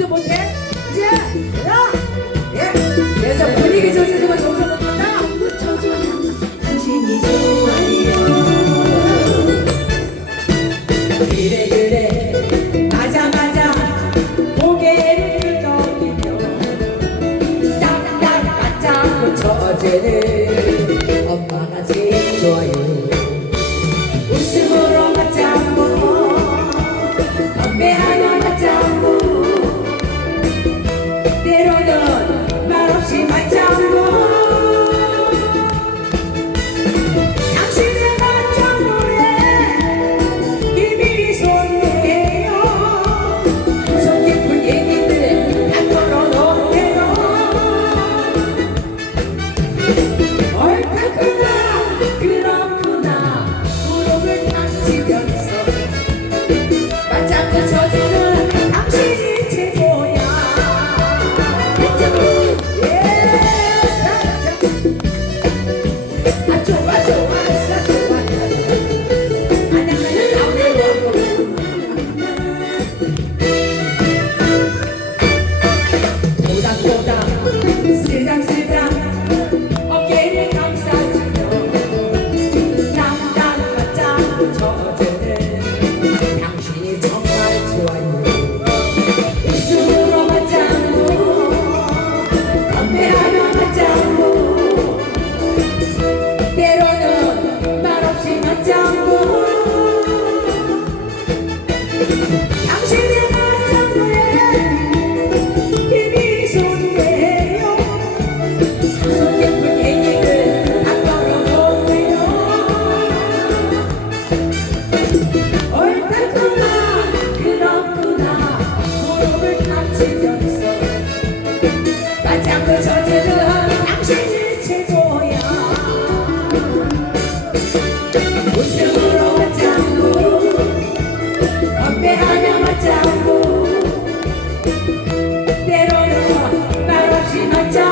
아무도 못해? 이제 야! 예! 그래서 분위기 조절과 동서 못한다 당신이 좋아요 그래 그래 맞아 맞아 고개를 끄덕이며 딱딱 맞장구 쳐주는 엄마가 제일 좋아요 아좋 당 때로는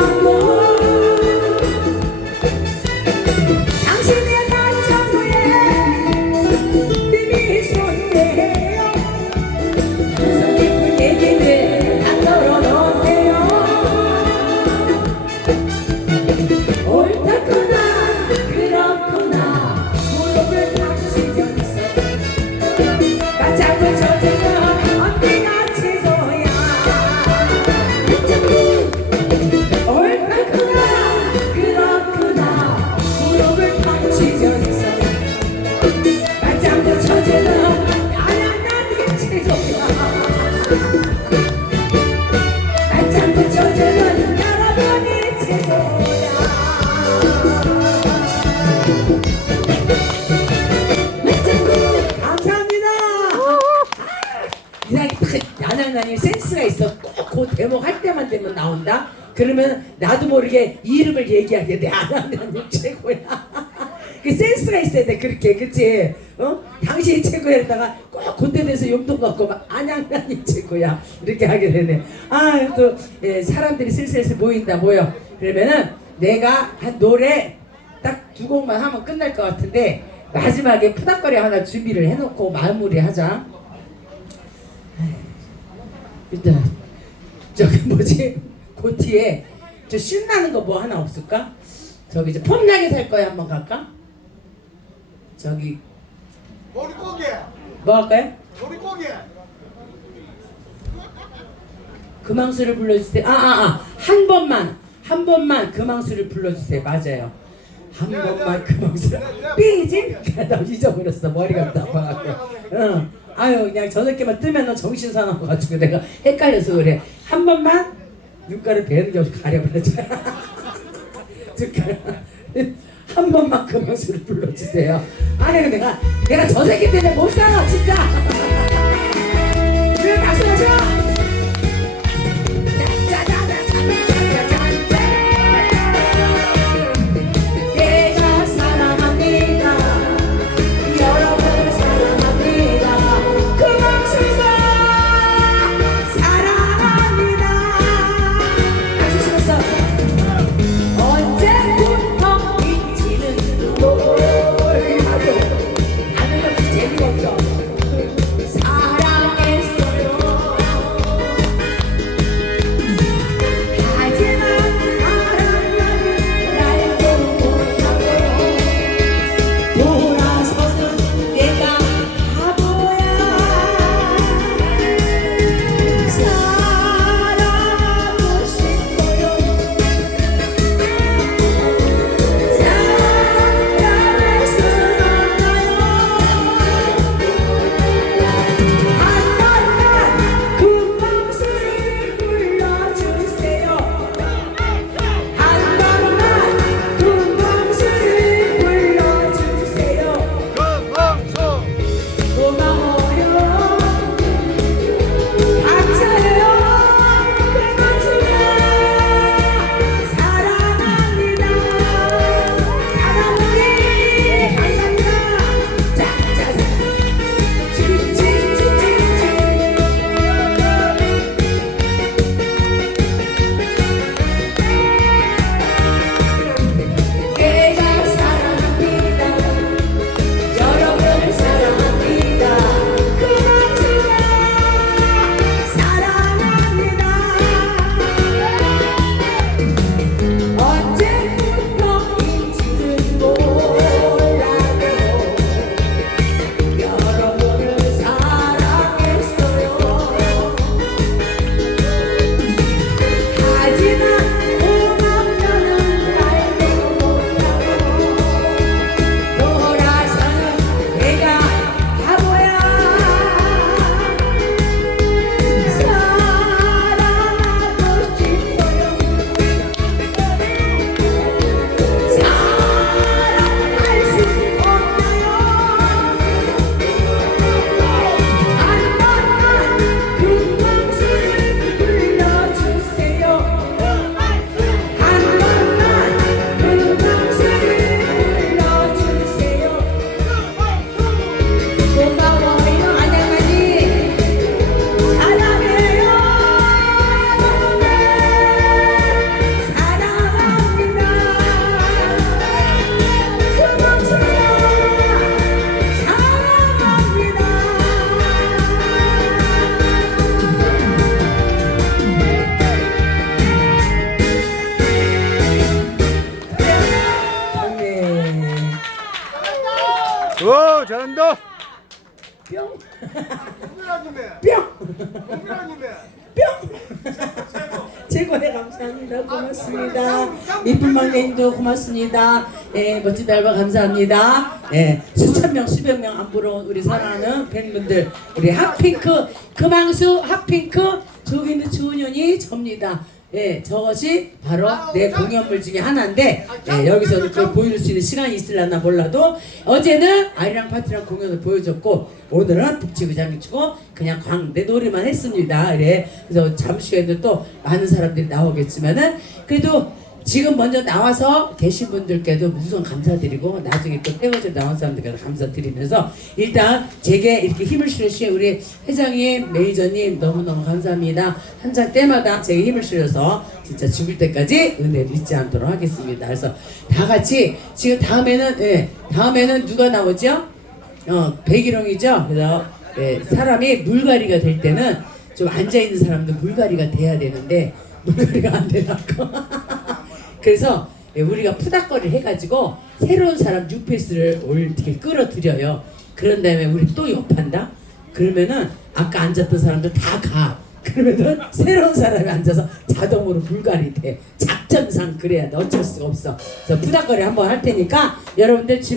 그러면 나도 모르게 이름을 얘기하게 돼. 야냥나님 최고야. 그 센스가 있어야 돼. 그렇게 그치? 어? 당신이 최고였다가 꼭 돼서 용돈 받고 막 안양나님 최고야. 이렇게 하게 되네. 아, 또 예, 사람들이 슬슬슬 모인다 모여. 그러면은 내가 한 노래 딱 두 곡만 하면 끝날 것 같은데 마지막에 푸닥거리 하나 준비를 해놓고 마무리 하자. 일단 저기 뭐지 그 뒤에 저 신나는 거 뭐 하나 없을까? 저기 이제 폼나게 살 거야 한번 갈까? 저기 머리고기 뭐 할까요? 머리고기 금왕수를 불러주세요. 아 아 아 한 번만 한 번만 금왕수를 불러주세요. 맞아요. 한 네, 번만 네. 금왕수 네, 네. 삐지? 나 잊어버렸어 머리가 네, 나빠갖고. 응. 아유 그냥 저녁에만 뜨면 너 정신 사나워가지고 내가 헷갈려서 그래. 한 번만 눈가를 배는 게 없이 가려버렸잖아. 한 번만 금왕수를 불러주세요. 아니 내가 내가 저 새끼 때문에 못 살아 진짜. 동그라님의 뿅. 동그라님의 뿅. 최고의 감사합니다. 고맙습니다. 이쁜 막내님도 고맙습니다. 예, 멋진 달바 감사합니다. 예, 수천 명, 수백 명 안 부러운 우리 사랑하는 팬분들, 우리 핫핑크, 금왕수 핫핑크, 조기는 주은현이 접니다. 예, 저것이 바로 내 공연물 중에 하나인데 예, 여기서 이렇게 보여줄 수 있는 시간이 있을려나 몰라도 어제는 아이랑 파티랑 공연을 보여줬고 오늘은 북치구장이 치고 그냥 광대 놀이만 했습니다. 그래 그래서 잠시 후에는 또 많은 사람들이 나오겠지만은 그래도 지금 먼저 나와서 계신 분들께도 우선 감사드리고 나중에 또 떼어져 나온 사람들께도 감사드리면서 일단 제게 이렇게 힘을 실으신 우리 회장님, 매니저님 너무너무 감사합니다. 한장 때마다 제게 힘을 실어서 진짜 죽을 때까지 은혜를 잊지 않도록 하겠습니다. 그래서 다 같이 지금 다음에는 예, 다음에는 누가 나오죠? 어, 백일홍이죠. 그래서 예, 사람이 물갈이가 될 때는 좀 앉아 있는 사람도 물갈이가 돼야 되는데 물갈이가 안 되나고. 그래서 예, 우리가 푸닥거리를 해가지고 새로운 사람 뉴페이스를 이렇게 끌어들여요. 그런 다음에 우리 또 옆한다. 그러면은 아까 앉았던 사람들 다 가. 그러면은 새로운 사람이 앉아서 자동으로 물갈이 돼. 작전상 그래야 돼. 어쩔 수가 없어. 그래서 푸닥거리 한번 할 테니까 여러분들 집